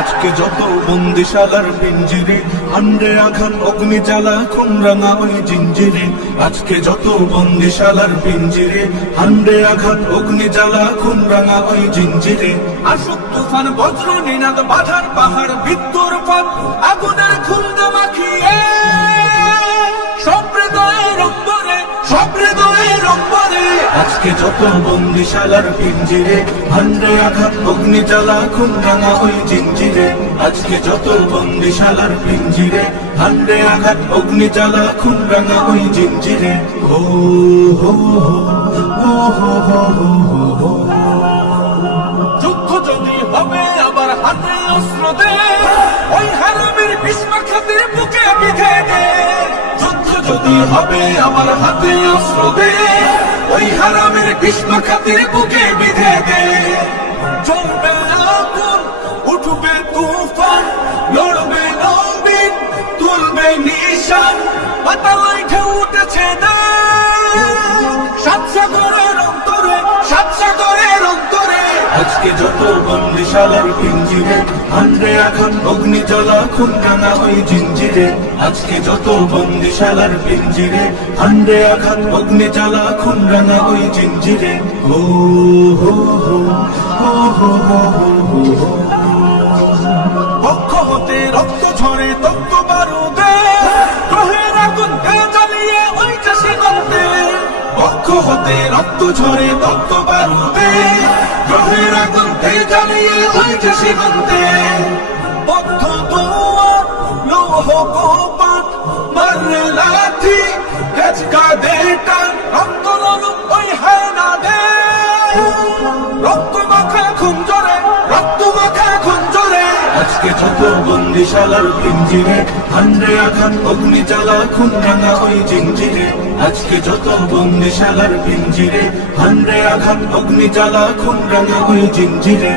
আজকে যত বন্দিশালার পিঞ্জিরে, হান্ডে আঘাত অগ্নি জ্বালা খুন রাঙা ওই জিঞ্জিরে। আজকে যত বন্দিশালার পিঞ্জিরে, হান্ডে আঘাত অগ্নি জ্বালা খুন রাঙা ওই জিঞ্জিরে। আসুক তুফান বজ্র নিনাদ বাধার পাহাড় বিদ্যুর পথ, আগুনের খুন্দ মাখিয়ে সব হৃদয়ের অন্তরে, সব হৃদয়ের অন্তরে। আজকে যত বন্দিশালার পিঞ্জিরে, হান্ডে আঘাত অগ্নি জ্বালা খুন রাঙা ওই জিঞ্জিরে। আজকে যত বন্দিশালার পিঞ্জিরে, হান্ডে আঘাত অগ্নি জ্বালা খুন রাঙা ওই জিঞ্জিরে। হো হো হো হো হো হো হো। যুদ্ধ যদি হবে আবার হাতে অস্ত্র দে, ওই হারামের বিস্মা খাতির বুকে বিধে দে। যুদ্ধ যদি হবে আমার হাতে অস্ত্র দে, ওই হারামের বিস্মা খাতির বুকে বিধে দে। চলবে আগুন, উঠবে তুফান, লড়বে নবীন, তুলবে নিশান। পাতালায় ঢেউ উঠেছে না সাত সাগরের অন্তরে, সাত সাগরের অন্তরে। আজকে যত বন্দিশালার পিঞ্জিরে, হান্ডে আঘাত অগ্নি জ্বালা খুন রাঙা ওই জিঞ্জিরে। আজকে যত বন্দিশালার পিঞ্জিরে, হান্ডে আঘাত অগ্নি জ্বালা খুন রাঙা ওই জিঞ্জিরে। হো হো হো হো হো হো হো হো। পক্ষ হতে রক্ত ঝরে তক্ত বারুদে, গ্রহের আগুন জ্বালিয়ে ওই চাষি গন্তে। পক্ষ হতে রক্ত ঝরে তক্ত বারুদে, গ্রহের আগুন জ্বালিয়ে ওই চাষি গন্তে। বদ্ধ দুয়ার লৌহ কোপাত, মারলে লাঠি হেঁচকা দে টান। রক্ত ললুক ওই হায়না দে, রক্ত মাখা খুন জোরে, রক্ত মাখা খুন জোরে। আজকে যত বন্দিশালার পিঞ্জিরে, হান্ডে আঘাত অগ্নি জ্বালা খুন রাঙা ওই জিঞ্জিরে। আজকে যত বন্দিশালার পিঞ্জিরে, হান্ডে আঘাত অগ্নি জ্বালা খুন রাঙা ওই জিঞ্জিরে।